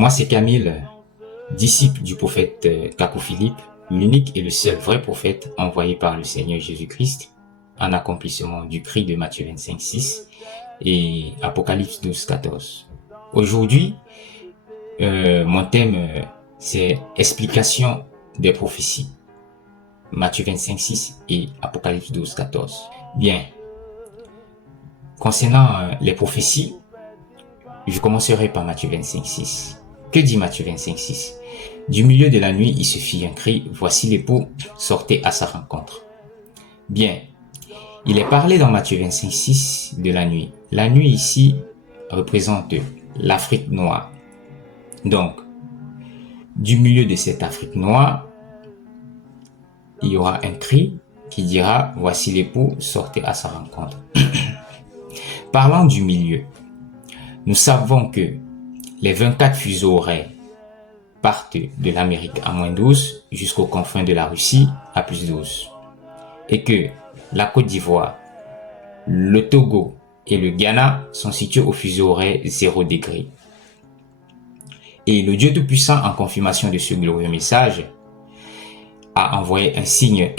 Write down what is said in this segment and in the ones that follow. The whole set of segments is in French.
Moi, c'est Camille, disciple du prophète Kakou Philippe, l'unique et le seul vrai prophète envoyé par le Seigneur Jésus-Christ, en accomplissement du cri de Matthieu 25:6 et Apocalypse 12:14. Aujourd'hui, mon thème, c'est explication des prophéties. Matthieu 25:6 et Apocalypse 12:14. Bien, concernant les prophéties, je commencerai par Matthieu 25:6. Que dit Matthieu 25:6? Du milieu de la nuit, il se fit un cri, voici l'époux, sortez à sa rencontre. Bien, il est parlé dans Matthieu 25:6 de la nuit. La nuit ici représente l'Afrique noire. Donc, du milieu de cette Afrique noire, il y aura un cri qui dira, voici l'époux, sortez à sa rencontre. Parlant du milieu, nous savons que les 24 fuseaux horaires partent de l'Amérique à -12 jusqu'aux confins de la Russie à +12. Et que la Côte d'Ivoire, le Togo et le Ghana sont situés au fuseau horaire 0 degré. Et le Dieu Tout-Puissant, en confirmation de ce glorieux message, a envoyé un signe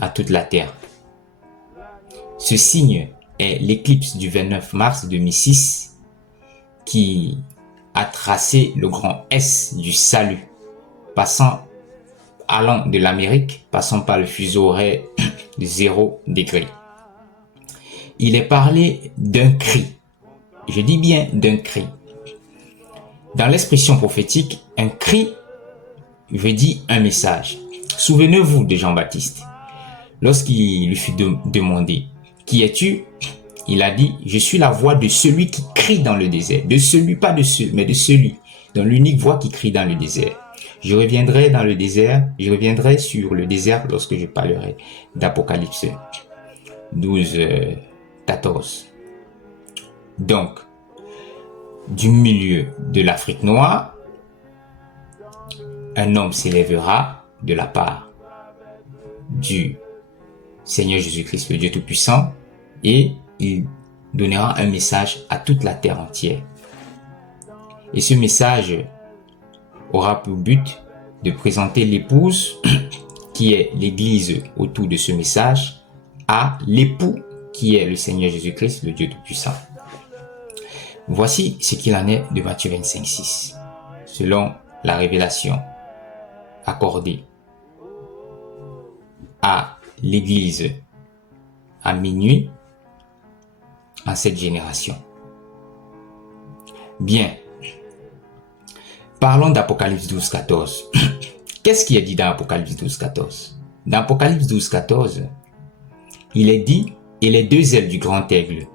à toute la terre. Ce signe est l'éclipse du 29 mars 2006 qui a tracé le grand S du salut, allant de l'Amérique, passant par le fuseau horaire de 0 degré. Il est parlé d'un cri. Je dis bien d'un cri. Dans l'expression prophétique, un cri veut dire un message. Souvenez-vous de Jean-Baptiste. Lorsqu'il lui fut demandé « Qui es-tu » il a dit « Je suis la voix de celui qui crie dans le désert. » De celui, pas de ceux, mais de celui, dans l'unique voix qui crie dans le désert. Je reviendrai dans le désert, je reviendrai sur le désert lorsque je parlerai d'Apocalypse 12:14. Donc, du milieu de l'Afrique noire, un homme s'élèvera de la part du Seigneur Jésus-Christ, le Dieu Tout-Puissant, et il donnera un message à toute la terre entière. Et ce message aura pour but de présenter l'épouse, qui est l'Église autour de ce message, à l'époux, qui est le Seigneur Jésus-Christ, le Dieu Tout-Puissant. Voici ce qu'il en est de Matthieu 25:6, selon la révélation accordée à l'Église à minuit en cette génération. Bien, parlons d'Apocalypse 12:14. Qu'est-ce qui est dit dans Apocalypse 12:14? Dans Apocalypse 12:14, il est dit « Et les deux ailes du grand aigle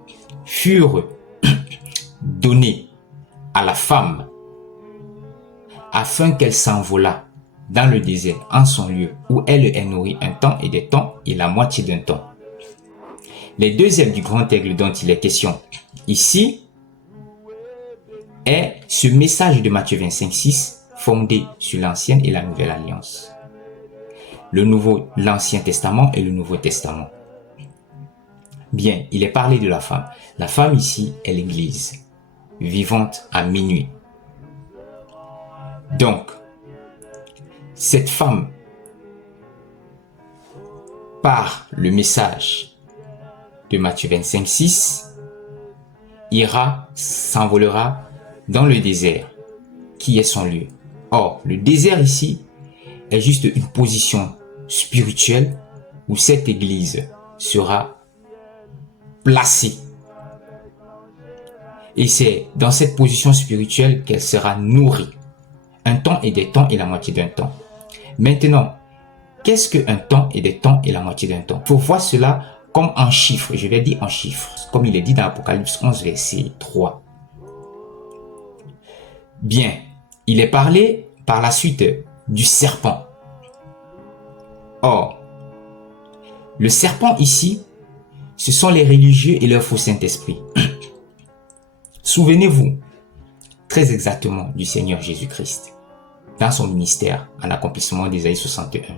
furent données à la femme afin qu'elle s'envolât dans le désert en son lieu où elle est nourrie un temps et des temps et la moitié d'un temps. » Les deux ailes du grand aigle dont il est question ici est ce message de Matthieu 25:6 fondé sur l'Ancienne et la Nouvelle Alliance. L'Ancien Testament et le Nouveau Testament. Bien, il est parlé de la femme. La femme ici est l'Église, vivante à minuit. Donc, cette femme, par le message de Matthieu 25:6, s'envolera dans le désert, qui est son lieu. Or, le désert ici est juste une position spirituelle où cette église sera placée. Et c'est dans cette position spirituelle qu'elle sera nourrie. Un temps et des temps et la moitié d'un temps. Maintenant, qu'est-ce qu'un temps et des temps et la moitié d'un temps? Il faut voir cela comme en chiffres. Je vais dire en chiffres, comme il est dit dans Apocalypse 11, verset 3. Bien, il est parlé par la suite du serpent. Or, le serpent ici, ce sont les religieux et leur faux Saint-Esprit. Souvenez-vous très exactement du Seigneur Jésus-Christ dans son ministère en accomplissement d'Ésaïe 61.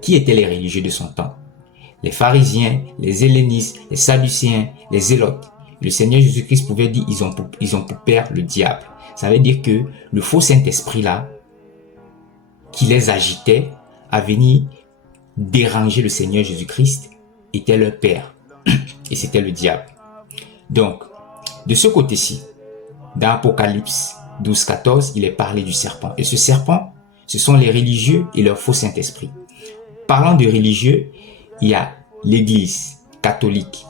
Qui étaient les religieux de son temps? Les pharisiens, les hellénistes, les sadducéens, les zélotes. Le Seigneur Jésus-Christ pouvait dire ils ont pour père le diable. Ça veut dire que le faux Saint-Esprit là, qui les agitait à venir déranger le Seigneur Jésus-Christ, était leur père. Et c'était le diable. Donc, de ce côté-ci, dans Apocalypse 12, 14, il est parlé du serpent. Et ce serpent, ce sont les religieux et leur faux Saint-Esprit. Parlant de religieux, il y a l'Église catholique,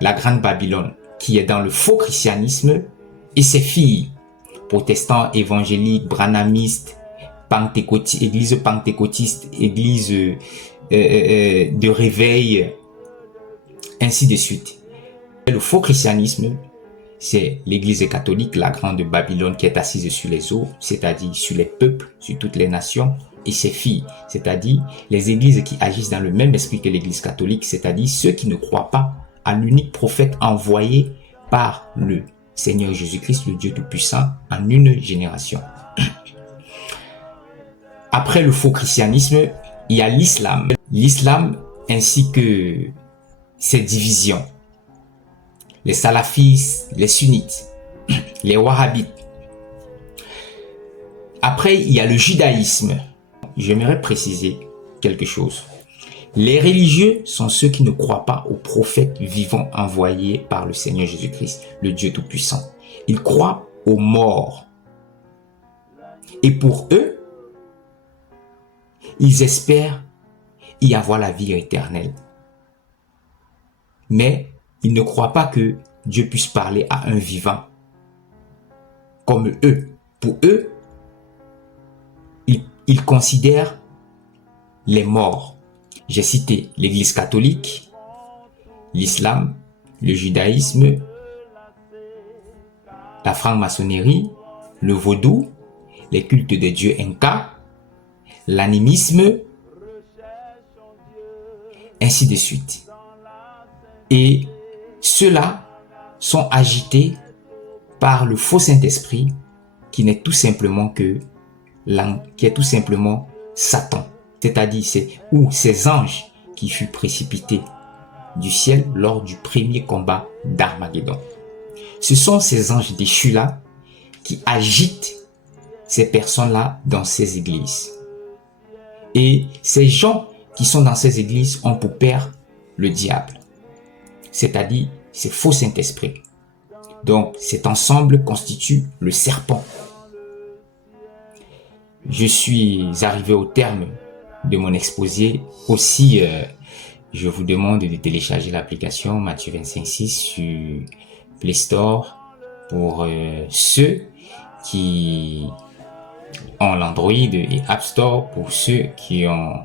la Grande Babylone, qui est dans le faux christianisme, et ses filles, protestants, évangéliques, branhamistes, église pentecôtiste, église de réveil, ainsi de suite. Le faux christianisme, c'est l'église catholique, la Grande Babylone, qui est assise sur les eaux, c'est-à-dire sur les peuples, sur toutes les nations, et ses filles, c'est-à-dire les églises qui agissent dans le même esprit que l'église catholique, c'est-à-dire ceux qui ne croient pas à l'unique prophète envoyé par le Seigneur Jésus-Christ, le Dieu Tout-Puissant, en une génération. Après le faux christianisme, il y a l'islam. L'islam ainsi que ses divisions. Les salafistes, les sunnites, les wahhabites. Après, il y a le judaïsme. J'aimerais préciser quelque chose. Les religieux sont ceux qui ne croient pas aux prophètes vivants envoyés par le Seigneur Jésus-Christ, le Dieu Tout-Puissant. Ils croient aux morts. Et pour eux, ils espèrent y avoir la vie éternelle. Mais ils ne croient pas que Dieu puisse parler à un vivant comme eux. Pour eux, ils considèrent les morts. J'ai cité l'Église catholique, l'islam, le judaïsme, la franc-maçonnerie, le vaudou, les cultes des dieux incas, l'animisme, ainsi de suite. Et ceux-là sont agités par le faux Saint-Esprit qui n'est tout simplement qui est tout simplement Satan. C'est-à-dire ces anges qui furent précipités du ciel lors du premier combat d'Armageddon. Ce sont ces anges déchus-là qui agitent ces personnes-là dans ces églises. Et ces gens qui sont dans ces églises ont pour père le diable. C'est-à-dire ces faux Saint-Esprit. Donc cet ensemble constitue le serpent. Je suis arrivé au terme de mon exposé. Aussi, je vous demande de télécharger l'application Matthieu 25.6 sur Play Store pour ceux qui ont l'Android et App Store pour ceux qui ont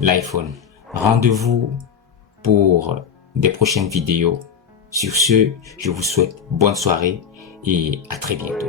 l'iPhone. Rendez-vous pour des prochaines vidéos. Sur ce, je vous souhaite bonne soirée et à très bientôt.